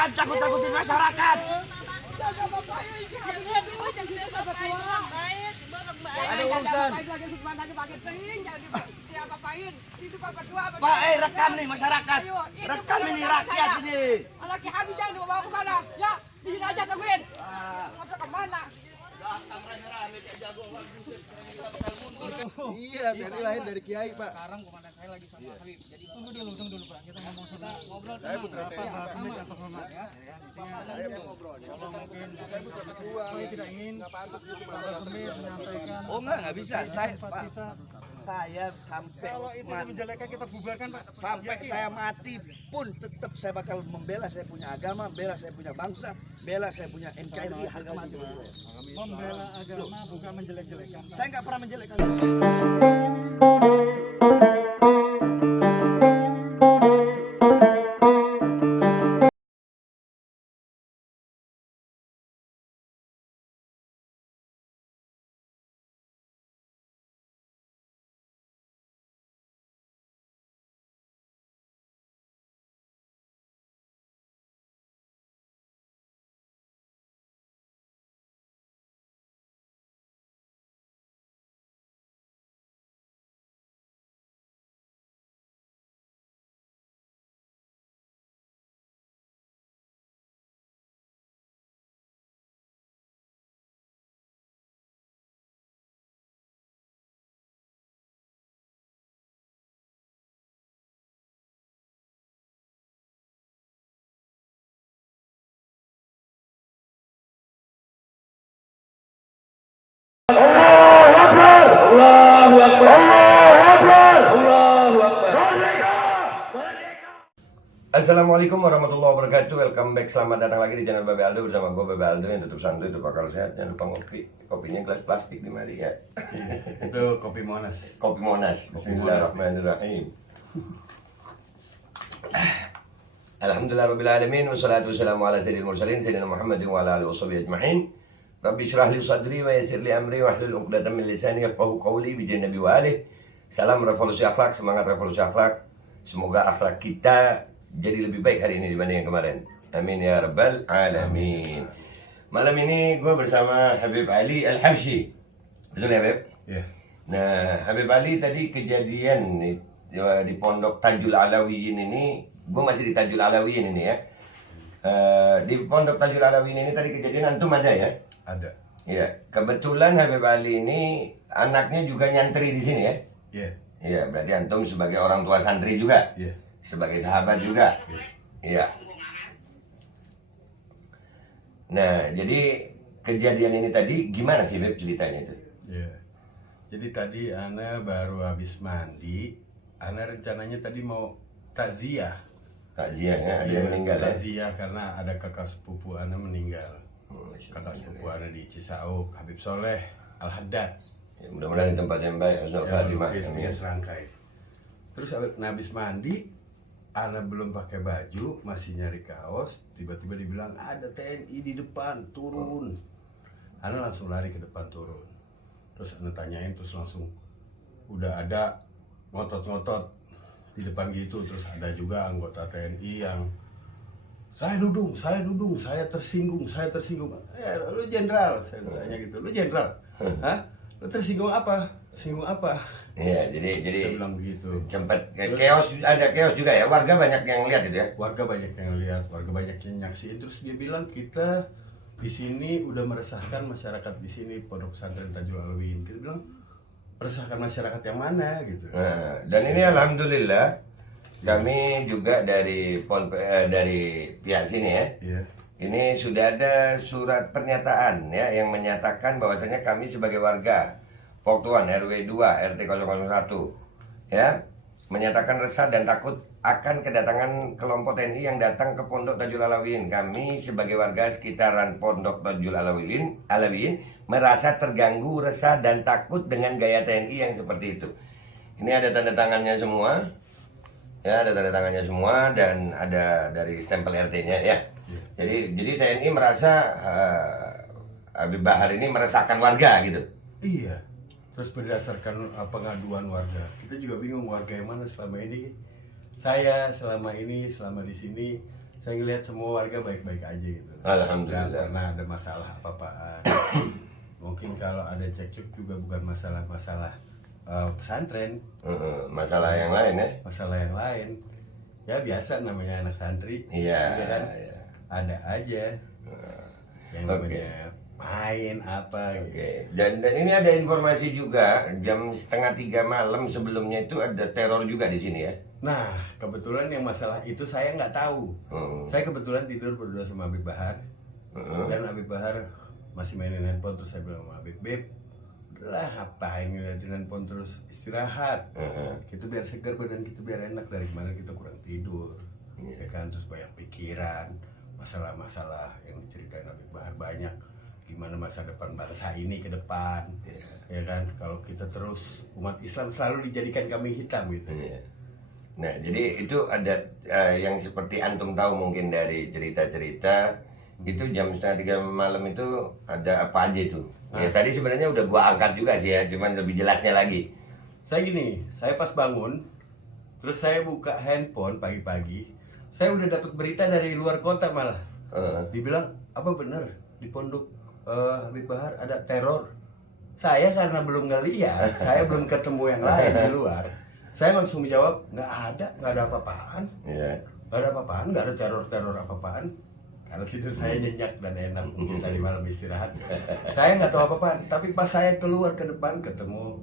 Jangan takut-takutin masyarakat. Ada urusan. Pak, rekam nih masyarakat. Rekam ini rakyat ini. Laki Habib jangan dibawa ke mana? Ya, di sini aja tungguin. Mau ke mana? Iya, tadi lahir dari Kiai, Pak. Sekarang komandan saya lagi sama Habib. Jadi tunggu dulu Pak. Kita ngomong sudah ngobrol Saya putra TNI. Sumit atau hormat ya. Saya ngobrol. Kalau mungkin Saya putra kedua. saya tidak ingin Nggak pantas gitu, Pak. Pak Sumit menyampaikan. Oh enggak bisa. Saya tempat Pak, kita. saya sampai Kalau itu mati. menjelekkan kita bubarkan Pak. Sampai saya mati pun tetap saya bakal membela saya punya agama, bela saya punya bangsa, bela saya punya NKRI, harga mati bagi saya. Membela agama bukan menjelek-jelekan. Saya nggak pernah menjelekkan. Assalamualaikum warahmatullahi wabarakatuh. Welcome back, selamat datang lagi di channel Babe Aldo bersama gue Babe Aldo yang tutup santuy, itu bakal sehat. Jangan lupa ngopi, kopinya gelas plastik di mari ya. Itu kopi Monas. Kopi Monas. Bismillahirrahmanirrahim. Alhamdulillahirabbil alamin wassalatu wassalamu ala sayyidil mursalin sayyidina Muhammadin wa ala alihi washabihi ajma'in. Rabbi shrah li sadri wa yassir li amri wahlul 'uqdatam min lisani yafqahu qawli bi nabi wa alihi. Salam revolusi akhlak, semangat revolusi akhlak. Semoga akhlak kita jadi lebih baik hari ini dibanding yang kemarin. Amin ya rabbal alamin. Malam ini gue bersama Habib Ali Al-Habsyi. Betul ya, Habib? Iya. Nah, Habib Ali tadi kejadian di Pondok Tajul Alawiyin ini, gue masih di Tajul Alawiyin ini ya. Di Pondok Tajul Alawiyin ini tadi kejadian antum ada ya? Ada. Iya. Kebetulan Habib Ali ini anaknya juga nyantri di sini ya? Iya. Iya, berarti antum sebagai orang tua santri juga? Iya. Sebagai sahabat juga? Iya. Nah, jadi kejadian ini tadi gimana sih Beb ceritanya itu? Iya. Jadi tadi Ana baru habis mandi. Ana rencananya tadi mau takziah. Takziah ya, ada yang meninggal ya? Takziah karena ada kakak sepupu Ana meninggal. Kakak sepupu Ana di Cisauk, Habib Soleh Al-Haddad. Ya, mudah-mudahan di tempat yang baik, Husnul Khatimah. Istrinya serangkai. Terus habis mandi, Ana belum pakai baju, masih nyari kaos, tiba-tiba dibilang ada TNI di depan, turun. Ana langsung lari ke depan turun. Terus Ana tanyain, terus langsung udah ada ngotot-ngotot di depan gitu. Terus ada juga anggota TNI yang saya dudung, saya tersinggung. Lu jenderal, saya tanya gitu, lu jenderal, hah? Lu tersinggung apa? Singgung apa? Iya, jadi Dia bilang begitu. sempat chaos, ada chaos juga ya, warga banyak yang lihat itu ya. Warga banyak yang lihat, warga banyak yang nyaksiin. Terus dia bilang kita di sini udah meresahkan masyarakat di sini, Pondok Pesantren Tajul Alawiyin. Kita bilang meresahkan masyarakat yang mana gitu. Nah, dan ini alhamdulillah kami juga dari dari pihak sini ya. Iya. Ini sudah ada surat pernyataan ya yang menyatakan bahwasanya kami sebagai warga Poktuan RW 2 RT 001 ya menyatakan resah dan takut akan kedatangan kelompok TNI yang datang ke Pondok Tajul Alawiyin. Kami sebagai warga sekitaran Pondok Tajul Alawiyin merasa terganggu, resah dan takut dengan gaya TNI yang seperti itu. Ini ada tanda tangannya semua. Ya, ada tanda tangannya semua dan ada dari stempel RT-nya ya. Jadi TNI merasa Habib Bahar ini meresahkan warga gitu. Iya. Terus berdasarkan pengaduan warga, kita juga bingung warga yang mana selama ini. Saya selama di sini Saya ngelihat semua warga baik-baik aja gitu. Alhamdulillah. Nggak pernah ada masalah apa-apaan. Mungkin kalau ada cekcok juga bukan masalah pesantren, Masalah yang lain ya. masalah yang lain. Ya biasa namanya anak santri. Iya. Gitu kan? Iya. Ada aja yang Oke. namanya main apa gitu. Oke, dan ini ada informasi juga jam 2:30 malam sebelumnya itu ada teror juga di sini ya. Nah, kebetulan yang masalah itu saya nggak tahu. Saya kebetulan tidur berdua sama Habib Bahar. Dan Habib Bahar masih mainin handphone, terus saya bilang sama Habib, Beb, udahlah ngapain ngeliatin handphone terus, istirahat. Kita biar segar badan kita, biar enak, dari kemarin kita kurang tidur. Ya kan, terus banyak pikiran, masalah-masalah yang diceritain Habib Bahar banyak. Gimana masa depan bangsa ini ke depan. Ya kan, kalau kita terus, umat Islam selalu dijadikan kambing hitam gitu. Nah, jadi itu ada yang seperti antum tahu mungkin dari cerita-cerita itu jam 2:30 malam itu ada apa aja itu? Ya tadi sebenarnya udah gua angkat juga sih ya, cuman lebih jelasnya lagi. Saya gini, saya pas bangun, terus saya buka handphone pagi-pagi, saya udah dapat berita dari luar kota malah. Dibilang, apa bener di pondok Habib Bahar ada teror. Saya karena belum ngeliat, saya belum ketemu yang lain di luar. Saya langsung menjawab, nggak ada apa-apaan. Iya. Nggak ada apa-apaan, nggak ada teror apa-apaan. Karena tidur saya nyenyak dan enak, mungkin tadi malam istirahat. Saya nggak tahu apa-apaan, tapi pas saya keluar ke depan ketemu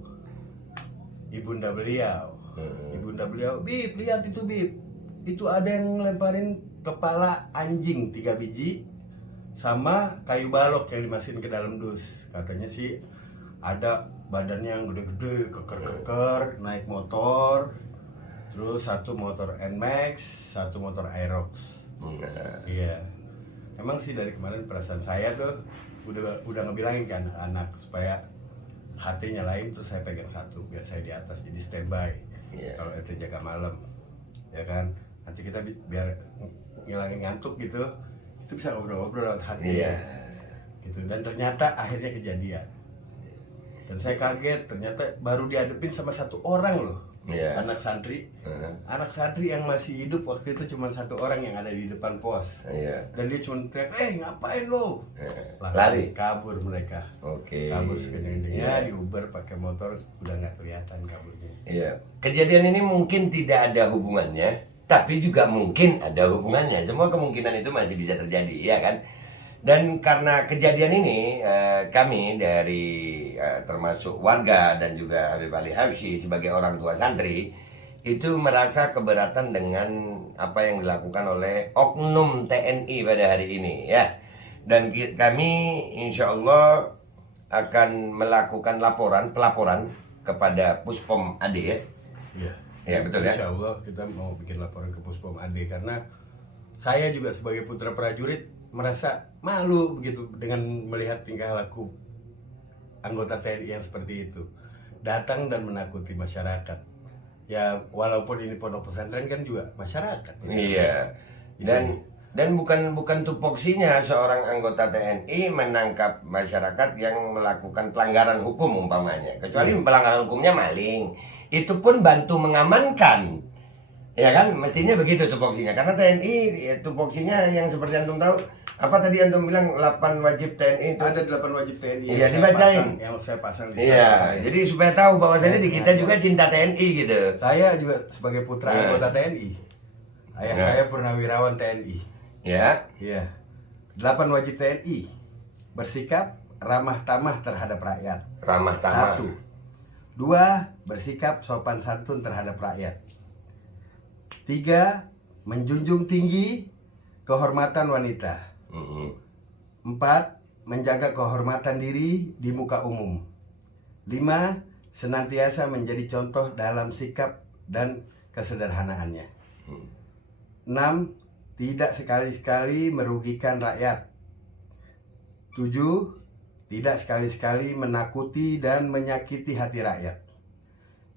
ibunda beliau. Ibunda beliau, Bib, lihat itu Bib. Itu ada yang lemparin kepala anjing 3 biji sama kayu balok yang dimasukin ke dalam dus. Katanya sih ada badannya yang gede-gede, keker-keker, naik motor. Terus satu motor NMAX, satu motor Aerox. Iya. Emang sih dari kemarin perasaan saya tuh udah ngebilangin ke anak-anak supaya hatinya lain, terus saya pegang satu biar saya di atas jadi standby. Kalau ente jaga malam, ya kan, nanti kita biar ngilangin ngantuk gitu, itu bisa ngobrol-ngobrol lewat hati. Gitu. Dan ternyata akhirnya kejadian. Dan saya kaget, ternyata baru dihadapin sama satu orang loh. Anak santri. Anak santri yang masih hidup waktu itu cuma satu orang yang ada di depan pos. Dan dia cuma teriak, ngapain lo? Lari. Kabur mereka. Kabur sekencang-kencangnya, di Uber pakai motor, udah nggak kelihatan kaburnya. Iya. Kejadian ini mungkin tidak ada hubungannya, tapi juga mungkin ada hubungannya. Semua kemungkinan itu masih bisa terjadi, ya kan? Dan karena kejadian ini, kami dari termasuk warga dan juga Habib Ali Habsyi sebagai orang tua santri itu merasa keberatan dengan apa yang dilakukan oleh oknum TNI pada hari ini, ya. Dan kami insya Allah akan melakukan pelaporan kepada Puspom AD, ya. Iya. Ya betul ya. Insya Allah kita mau bikin laporan ke Puspom AD karena saya juga sebagai putra prajurit merasa malu begitu dengan melihat tingkah laku anggota TNI yang seperti itu, datang dan menakuti masyarakat. Ya walaupun ini pondok pesantren kan juga masyarakat. Iya. Dan bukan tupoksinya seorang anggota TNI menangkap masyarakat yang melakukan pelanggaran hukum umpamanya. Kecuali pelanggaran hukumnya maling, itu pun bantu mengamankan. Ya kan, mestinya begitu tupoksinya. Karena TNI ya, tupoksinya yang seperti antum tahu, apa tadi antum bilang 8 wajib TNI itu? Ada 8 wajib TNI. Iya, dibacain. Yang saya pasang di Iya, jadi supaya tahu bahwasanya di kita juga cinta TNI gitu. Saya juga sebagai putra anggota TNI. Ayah saya purnawirawan TNI. Ya. Iya. 8 wajib TNI. Bersikap ramah tamah terhadap rakyat. Ramah tamah. 1. 2. Bersikap sopan santun terhadap rakyat. 3. Menjunjung tinggi kehormatan wanita. 4. Menjaga kehormatan diri di muka umum. 5. Senantiasa menjadi contoh dalam sikap dan kesederhanaannya. 6. Tidak sekali-sekali merugikan rakyat. 7. Tidak sekali-sekali menakuti dan menyakiti hati rakyat.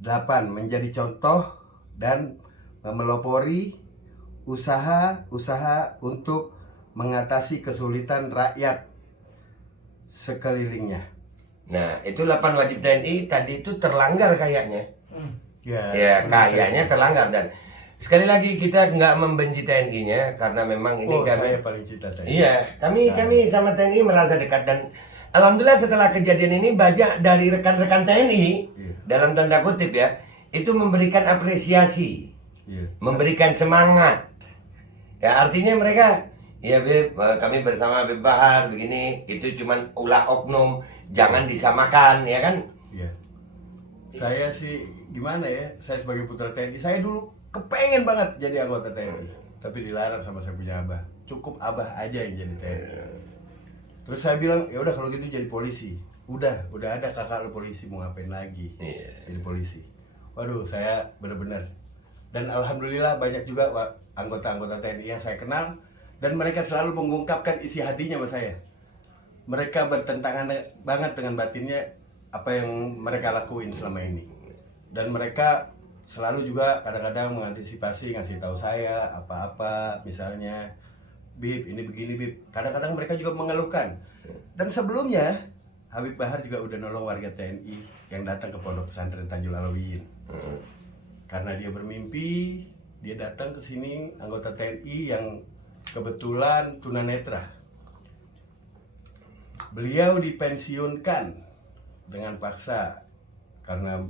8. Menjadi contoh dan memelopori usaha-usaha untuk mengatasi kesulitan rakyat sekelilingnya. Nah, itu 8 wajib TNI tadi itu terlanggar kayaknya. Ya, Ya, kayaknya terlanggar. Dan Sekali lagi kita nggak membenci TNI-nya karena memang ini Oh, kami. saya paling cinta TNI. Iya, kami sama TNI merasa dekat dan alhamdulillah setelah kejadian ini banyak dari rekan-rekan TNI Iya. dalam tanda kutip ya itu memberikan apresiasi, Iya. memberikan semangat. Ya artinya mereka ya Beb, kami bersama Habib Bahar begini itu cuman ulah oknum, jangan disamakan ya kan? Iya. Saya sih gimana ya? Saya sebagai putra TNI, saya dulu kepengen banget jadi anggota TNI, tapi dilarang sama saya punya abah. Cukup abah aja yang jadi TNI. Terus saya bilang, ya udah kalau gitu jadi polisi. Udah ada kakak lu polisi, mau ngapain lagi? Iya. Jadi polisi. Waduh, saya bener-bener. Dan alhamdulillah banyak juga anggota-anggota TNI yang saya kenal dan mereka selalu mengungkapkan isi hatinya sama saya. Mereka bertentangan banget dengan batinnya apa yang mereka lakuin selama ini. Dan mereka selalu juga kadang-kadang mengantisipasi, ngasih tahu saya apa-apa, misalnya Bib, ini begini Bib. Kadang-kadang mereka juga mengeluhkan. Dan sebelumnya Habib Bahar juga udah nolong warga TNI yang datang ke Pondok Pesantren Tajul Alawiyin. Karena dia bermimpi, dia datang ke sini anggota TNI yang kebetulan tunanetra. Beliau dipensiunkan dengan paksa karena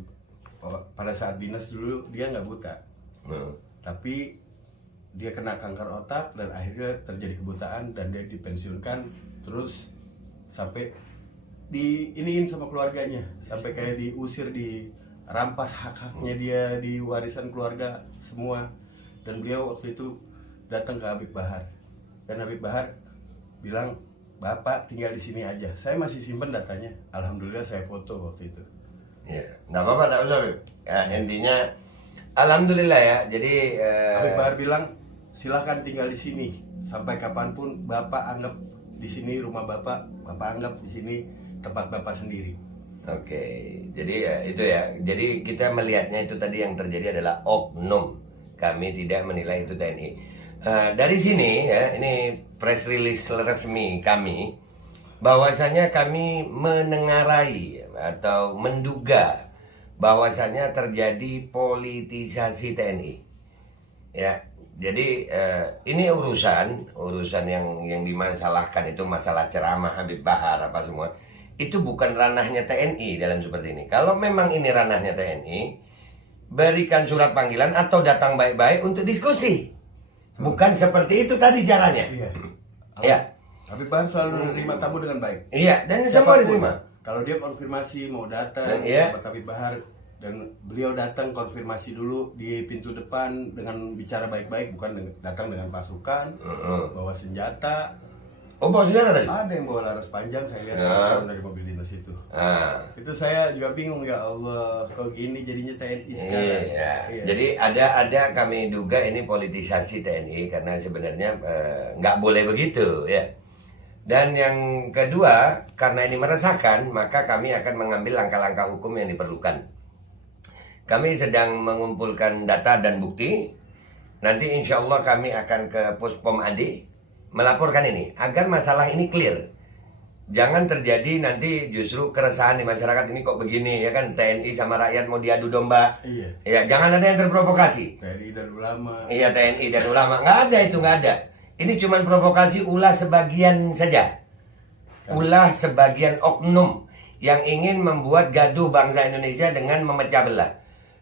pada saat dinas dulu dia nggak buta, tapi dia kena kanker otak dan akhirnya terjadi kebutaan dan dia dipensiunkan terus sampai diiniin sama keluarganya, sampai kayak diusir, dirampas hak-haknya dia di warisan keluarga semua. Dan beliau waktu itu datang ke Habib Bahar dan Habib Bahar bilang, Bapak tinggal di sini aja. Saya masih simpen datanya. Alhamdulillah saya foto waktu itu. Ya, nggak apa-apa, nggak usah Bib. Ya, intinya alhamdulillah ya. Jadi Habib Bahar bilang silahkan tinggal di sini sampai kapanpun Bapak anggap di sini rumah Bapak anggap di sini tempat Bapak sendiri. oke, jadi ya itu ya. Jadi kita melihatnya itu tadi yang terjadi adalah oknum. Kami tidak menilai itu TNI. Dari sini ya, ini press release resmi kami bahwasanya kami menengarai atau menduga bahwasanya terjadi politisasi TNI. Ya, jadi ini urusan yang dimasalahkan itu masalah ceramah Habib Bahar apa semua itu bukan ranahnya TNI dalam seperti ini. Kalau memang ini ranahnya TNI, berikan surat panggilan atau datang baik-baik untuk diskusi. Bukan seperti itu tadi caranya. Iya. Ya. Habib Bahar selalu menerima tamu dengan baik. Iya, dan semua Siapapun. diterima. Kalau dia konfirmasi mau datang Iya. ke Habib Bahar dan beliau datang konfirmasi dulu di pintu depan dengan bicara baik-baik, bukan datang dengan pasukan, bawa senjata. Oh, bawa senjata tadi? Ada yang bawa laras panjang, saya lihat Ya. dari mobil dinas itu. Ah. Itu saya juga bingung, ya Allah, kok gini jadinya TNI sekarang. Iya. Iya. Jadi ada kami duga ini politisasi TNI karena sebenarnya nggak boleh begitu ya. Dan yang kedua, karena ini meresahkan, maka kami akan mengambil langkah-langkah hukum yang diperlukan. Kami sedang mengumpulkan data dan bukti. Nanti insya Allah kami akan ke Puspom AD melaporkan ini agar masalah ini clear. Jangan terjadi nanti justru keresahan di masyarakat ini kok begini ya kan, TNI sama rakyat mau diadu domba. Iya. Ya jangan ada yang terprovokasi. TNI dan ulama. Iya, TNI dan ulama nggak ada itu, nggak ada. Ini cuma provokasi ulah sebagian saja. Ulah sebagian oknum yang ingin membuat gaduh bangsa Indonesia dengan memecah belah.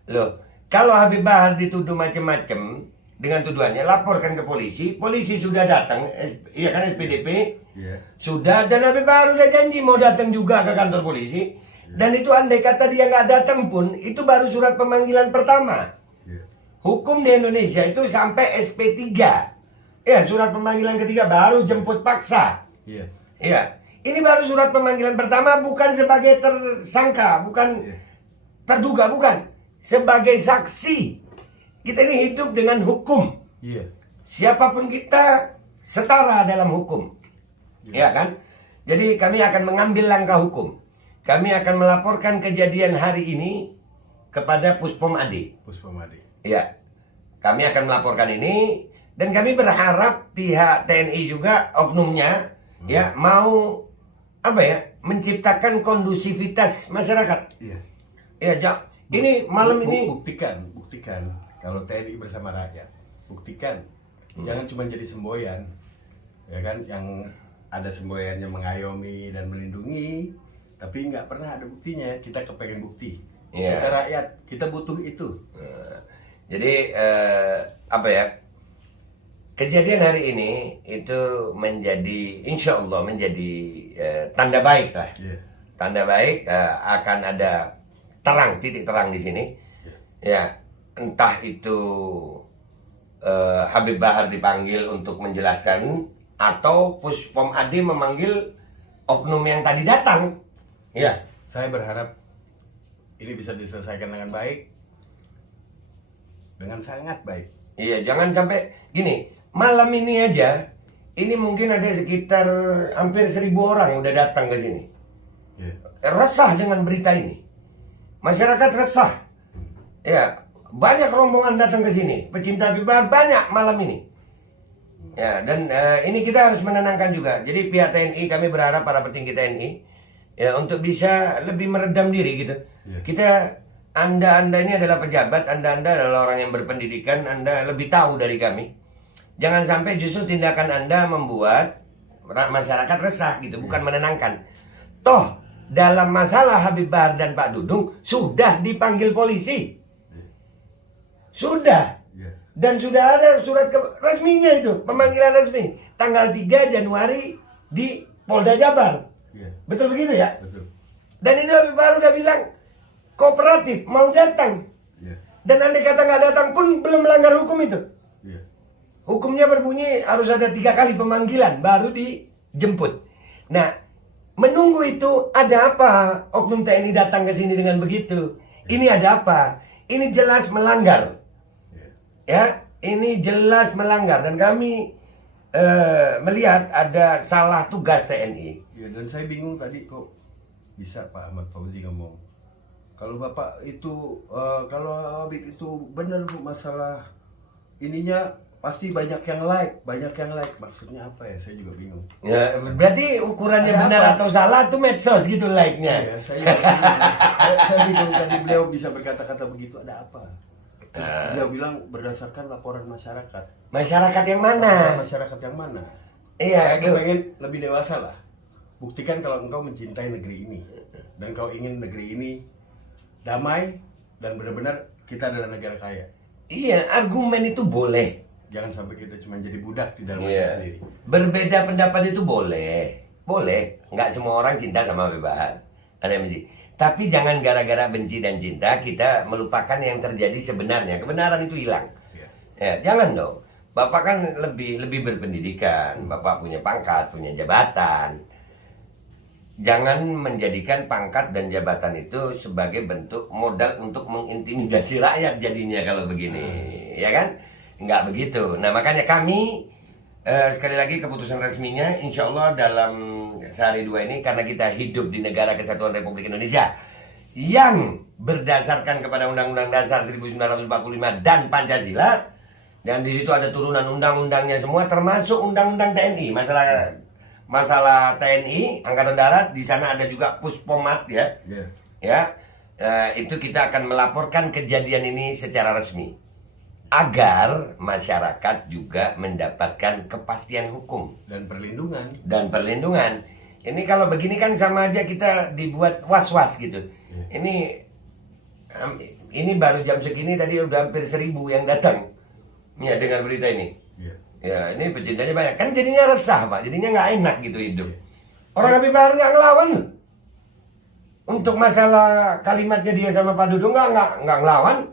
Loh, kalau Habib Bahar dituduh macam-macam dengan tuduhannya, laporkan ke polisi. Polisi sudah datang, iya kan SPDP, Iya. sudah, dan Habib Bahar udah janji mau datang juga ke kantor polisi. Dan itu andai kata dia nggak datang pun, itu baru surat pemanggilan pertama. Iya. Hukum di Indonesia itu sampai SP3. Ya, surat pemanggilan ketiga baru jemput paksa. Iya. Iya. Ini baru surat pemanggilan pertama, bukan sebagai tersangka, bukan terduga, bukan. Sebagai saksi. Kita ini hidup dengan hukum. Iya. Siapapun kita setara dalam hukum. Ya kan? Jadi kami akan mengambil langkah hukum. Kami akan melaporkan kejadian hari ini kepada Puspom AD. Puspomadi. Ya. Kami akan melaporkan ini dan kami berharap pihak TNI juga oknumnya ya mau apa ya? Menciptakan kondusivitas masyarakat. Iya. Ya, ini malam ini buktikan kalau TNI bersama rakyat. Buktikan, jangan cuma jadi semboyan, ya kan? Yang ada semboyannya mengayomi dan melindungi, tapi nggak pernah ada buktinya. Kita kepengen bukti. Iya. Kita rakyat, kita butuh itu. Jadi apa ya? Kejadian hari ini itu menjadi, insya Allah menjadi tanda baik lah. Iya. Tanda baik, akan ada terang, titik terang di sini. Ya, entah itu Habib Bahar dipanggil untuk menjelaskan, atau Puspom Adi memanggil oknum yang tadi datang. Ya, Saya berharap ini bisa diselesaikan dengan baik, dengan sangat baik. iya, jangan sampai gini. Malam ini aja, ini mungkin ada sekitar hampir 1.000 orang udah datang ke sini. Iya. Resah dengan berita ini. Masyarakat resah. Ya, banyak rombongan datang ke sini. Pecinta Habib Bahar banyak malam ini. Ya, dan ini kita harus menenangkan juga. Jadi pihak TNI, kami berharap para petinggi TNI ya untuk bisa lebih meredam diri gitu. Iya. Kita, Anda ini adalah pejabat, Anda adalah orang yang berpendidikan, Anda lebih tahu dari kami. Jangan sampai justru tindakan Anda membuat masyarakat resah gitu, bukan menenangkan. Toh dalam masalah Habib Bahar dan Pak Dudung sudah dipanggil polisi. Sudah. Iya. Dan sudah ada surat resminya itu, pemanggilan resmi tanggal 3 Januari di Polda Jabar. Iya. Betul begitu ya? Betul. Dan itu Habib Bahar udah bilang kooperatif mau datang. Iya. Dan andai kata nggak datang pun belum melanggar hukum itu. Iya. Hukumnya berbunyi harus ada 3 kali pemanggilan baru dijemput. Nah, menunggu itu ada apa? Oknum TNI datang ke sini dengan begitu. Ini ada apa? Ini jelas melanggar. Ya, ini jelas melanggar dan kami melihat ada salah tugas TNI. Ya, dan saya bingung tadi kok bisa Pak Ahmad Fauzi ngomong kalau Bapak itu kalau Habib itu benar Bu masalah ininya pasti banyak yang like, maksudnya apa ya? Saya juga bingung. Ya, berarti ukurannya Ada benar apa? atau salah tuh medsos gitu like-nya. Ya, saya juga bingung. saya bingung tadi beliau bisa berkata-kata begitu, ada apa? Terus beliau bilang berdasarkan laporan masyarakat. Masyarakat yang mana? Laporan masyarakat yang mana? Iya, Saya itu. pengen lebih dewasa lah. Buktikan kalau engkau mencintai negeri ini dan kau ingin negeri ini damai dan benar-benar kita adalah negara kaya. Iya, argumen itu boleh. Jangan sampai kita cuma jadi budak di dalam Iya. sendiri. Berbeda pendapat itu boleh. Boleh. Nggak semua orang cinta sama Habib Bahar. Ada yang benci. Tapi jangan gara-gara benci dan cinta kita melupakan yang terjadi sebenarnya. Kebenaran itu hilang. Iya. Ya, jangan dong. Bapak kan lebih berpendidikan. Bapak punya pangkat, punya jabatan. Jangan menjadikan pangkat dan jabatan itu sebagai bentuk modal untuk mengintimidasi rakyat jadinya kalau begini. Ya kan? Nggak begitu. Nah, makanya kami sekali lagi keputusan resminya insya Allah dalam sehari 2 ini, karena kita hidup di negara kesatuan Republik Indonesia yang berdasarkan kepada Undang-Undang Dasar 1945 dan Pancasila, dan di situ ada turunan undang-undangnya semua termasuk Undang-Undang TNI. Masalah TNI Angkatan Darat, di sana ada juga Puspomat ya. Iya. Ya. Itu kita akan melaporkan kejadian ini secara resmi agar masyarakat juga mendapatkan kepastian hukum Dan perlindungan. Ini kalau begini kan sama aja kita dibuat was-was gitu. Ini baru jam segini tadi udah hampir 1.000 yang datang. Ya, dengar berita ini. Iya. Ya, ini pecintanya banyak. Kan jadinya resah, Pak. Jadinya nggak enak gitu hidup. Orang Habib Bahar nggak ngelawan. Untuk masalah kalimatnya dia sama Pak Dudung nggak ngelawan.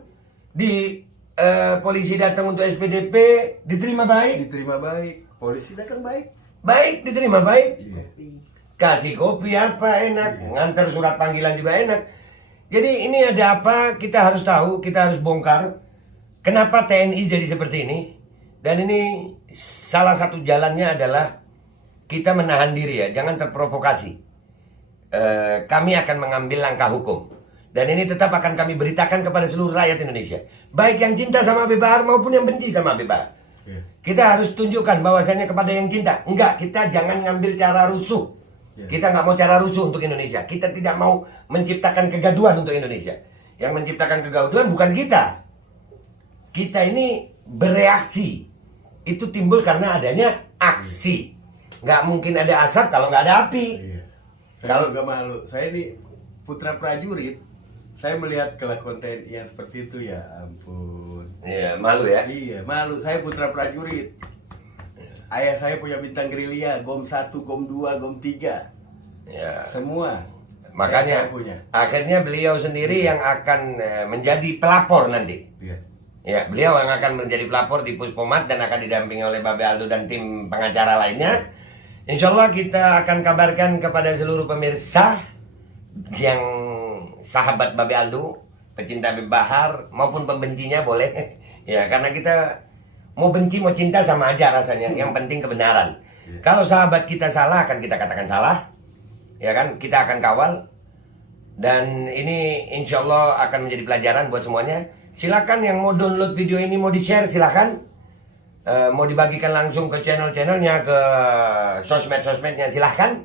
Di polisi datang untuk SPDP diterima baik. Polisi datang baik. Baik, diterima baik. Iya. Kasih kopi apa enak, ngantar surat panggilan juga enak. Jadi ini ada apa, kita harus tahu, kita harus bongkar kenapa TNI jadi seperti ini. Dan ini salah satu jalannya adalah kita menahan diri ya, jangan terprovokasi. Kami akan mengambil langkah hukum. Dan ini tetap akan kami beritakan kepada seluruh rakyat Indonesia, baik yang cinta sama Habib Bahar maupun yang benci sama Habib Bahar. Iya. Kita harus tunjukkan bahwasannya kepada yang cinta. Enggak, kita jangan ngambil cara rusuh. Iya. Kita nggak mau cara rusuh untuk Indonesia. Kita tidak mau menciptakan kegaduhan untuk Indonesia. Yang menciptakan kegaduhan bukan kita. kita ini bereaksi itu timbul karena adanya aksi. Nggak mungkin ada asap kalau nggak ada api. Iya. Saya juga malu. Saya ini putra prajurit. Saya melihat kelakuan TNI yang seperti itu, ya ampun. Iya, malu ya. Iya, malu. Saya putra prajurit. Ayah saya punya bintang gerilya, GOM 1, GOM 2, GOM 3. Ya. Semua. Makanya Saya punya. akhirnya beliau sendiri yang akan menjadi pelapor nanti. Iya. Ya, beliau yang akan menjadi pelapor di Puspomat dan akan didampingi oleh Babe Aldo dan tim pengacara lainnya. Insya Allah kita akan kabarkan kepada seluruh pemirsa yang sahabat Babe Aldo, pecinta Habib Bahar maupun pembencinya boleh. Ya, karena kita mau benci mau cinta sama aja rasanya. Yang penting kebenaran. Kalau sahabat kita salah akan kita katakan salah. Ya kan, kita akan kawal. Dan ini insya Allah akan menjadi pelajaran buat semuanya. Silakan yang mau download video ini mau di-share silakan. Mau dibagikan langsung ke channel-channelnya, ke sosmed-sosmednya silahkan.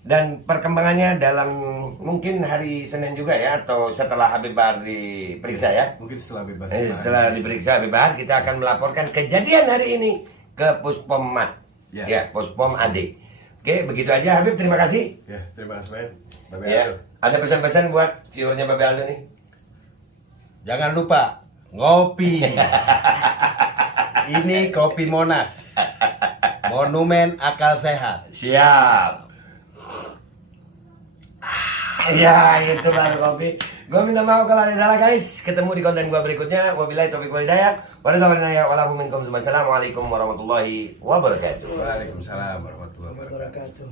Dan perkembangannya dalam mungkin hari Senin juga ya, atau setelah Habib Bahar diperiksa ya. Mungkin setelah bebas. Setelah diperiksa Habib Bahar, kita akan melaporkan kejadian hari ini ke Puspomat. Ya, Puspom AD. Oke, begitu aja Habib, terima kasih. Ya, terima kasih. Babe Ya, Aldo. ada pesan-pesan buat viewernya Babe Aldo nih. Jangan lupa ngopi. Ini kopi Monas. Monumen akal sehat. Siap. Ya, itu baru kopi. Gue minta maaf kalau ada salah guys. Ketemu di konten gue berikutnya. Wabillahi taufiq wal hidayah. Wassalamualaikum warahmatullahi wabarakatuh. Waalaikumsalam warahmatullahi wabarakatuh.